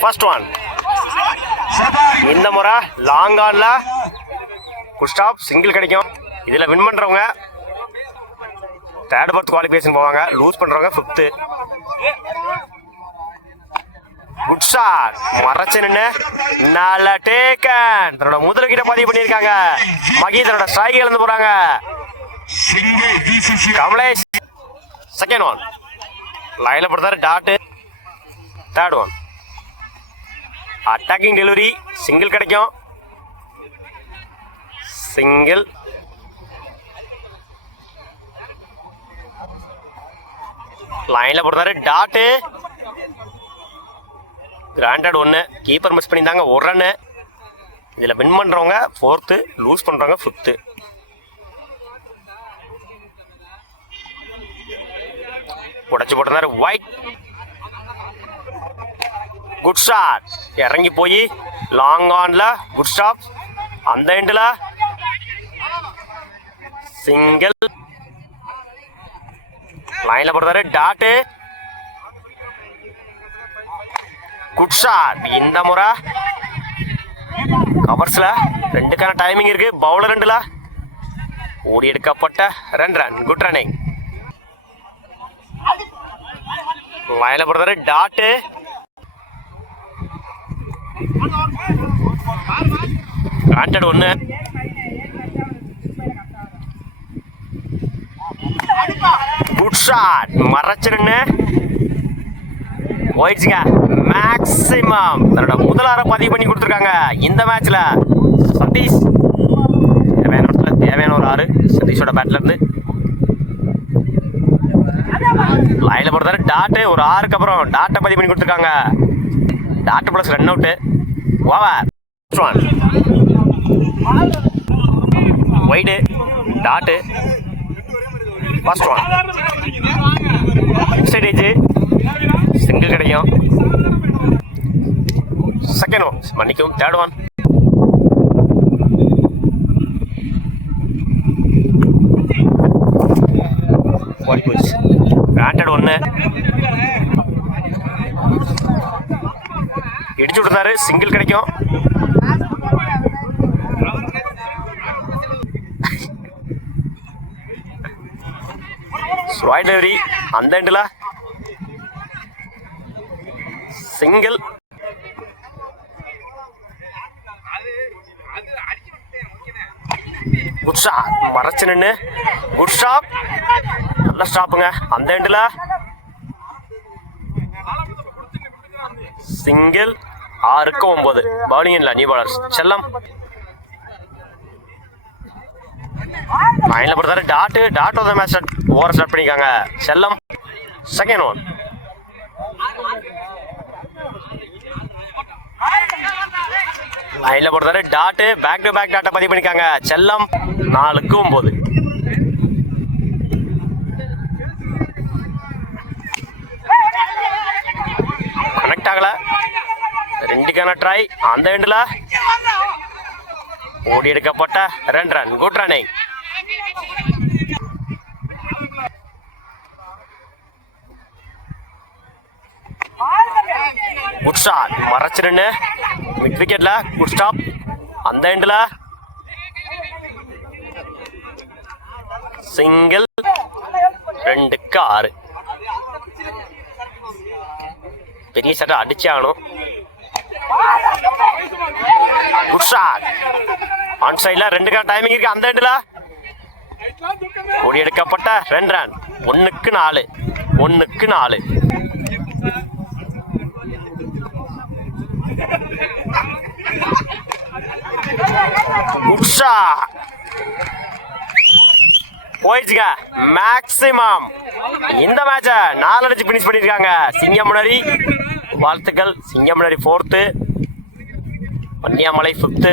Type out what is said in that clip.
First one. இந்த முறை long ஆன்ல குட் ஸ்டாப் சிங்கிள் கிடைக்கும். இதில் வின் பண்ணுறவங்க தேர்ட் பர்த் குவாலிஃபிகேஷன் போவாங்க. லூஸ் பண்ணுறவங்க ஃபிஃப்த்து. குட் ஷாட் மறைச்சு நின்று நல்ல டேக்கன். தன்னோட முதல் கிட்ட பதிவு பண்ணியிருக்காங்க. மகி தன்னோட ஸ்ட்ரைக் இழந்து போறாங்க. கமலேஷ் செகண்ட் ஒன் லைன்ல போடுறாரு. Dot third one attacking delivery single கிடைக்கும். சிங்கிள் லைன்ல போடுறாரு. டாட் கிராண்டட் ஒன்று. கீப்பர் மிஸ் பண்ணியிருந்தாங்க ஒரு ரன்னு. இதில் வின் பண்ணுறவங்க ஃபோர்த்து, லூஸ் பண்ணுறவங்க ஃபிஃப்த்து. உடச்சி போட்டிருந்தாரு. ஒயிட் குட் ஷாட் இறங்கி போய் லாங் ஆன்ல குட் ஸ்டாப். அந்த எண்டில் சிங்கிள் லைன்ல போடுறாரு. Dot good shot. இந்த முறை கவர்ஸ்ல ரெண்டுக்கான டைமிங் இருக்கு. பவுலர் ரெண்டுல ஓடி எடுக்கப்பட்ட 2 ரன். Good running. லைன்ல போடுறாரு. டாட்டு கிராண்டட் ஒன்று. குட் ஷாட் மறைச்சு நின்று போயிடுச்சுங்க. மேக்ஸிமம் தன்னோட முதலார பதிவு பண்ணி கொடுத்துருக்காங்க இந்த மேட்ச்ல. சதீஷ் தேவையான ஒரு 6 சதீஷோட பேட்ல இருந்து லைன்ல போடுறாரு. டாட்டு ஒரு 6க்கு அப்புறம் டாட்டை பதிவு பண்ணி கொடுத்துருக்காங்க. Dot plus run out. Over. Wide dot first one. Side edge single கிடைக்கும். செகண்ட் ஒன் மன்னிக்கும் தேர்ட் ஒன். ஓடி போச்சு. கிராண்டட் ஒன்று. இடிச்சு விட்டுறாரு. சிங்கிள் கிடைக்கும். ஸ்வாய் டெலிவரி அந்த எண்டில் சிங்கிள். குட் ஷாட் மறைச்சு நின்று குட் ஸ்டாப். நல்ல ஸ்டாப்புங்க. அந்த எண்டில் சிங்கிள். 6க்கு 9 பவுலிங் இல்லை. நியூ பாலர்ஸ் செல்லம் லைன்ல போடுறாரு. Dot dot of the match over start பண்ணிக்காங்க. Chellam second one. லைன்ல போடுறாரு. டாட்டு பேக் டு பேக் டாட்டை பதிவு பண்ணிக்காங்க. செல்லம் 4க்கு 9. கனெக்ட் ஆகல. 2க்கான ட்ரை. அந்த எண்டில் ஓடி எடுக்கப்பட்ட 2 run. Good running. Good shot மறைச்சு நின்று மிட் விக்கெட்ல குட் ஸ்டாப். அந்த எண்டில் சிங்கிள். 2க்கு 6. பெரிய சட்டை அடிச்சே ஆகணும். குட் ஷாட் ஆன் சைட்ல 2க்கான டைமிங் இருக்கு. அந்த எண்டில் ஓடி எடுக்கப்பட்ட 2 ரன். 1க்கு 4. 1க்கு 4. குட் ஷாட் போயிடுச்சுங்க. மேக்ஸிமம் இந்த மேட்சை 4 அடிச்சு பினிஷ் பண்ணியிருக்காங்க. சிங்கமுனரி வாழ்த்துக்கள். சிங்கமுனரி 4th, வன்னியாமலை 5th.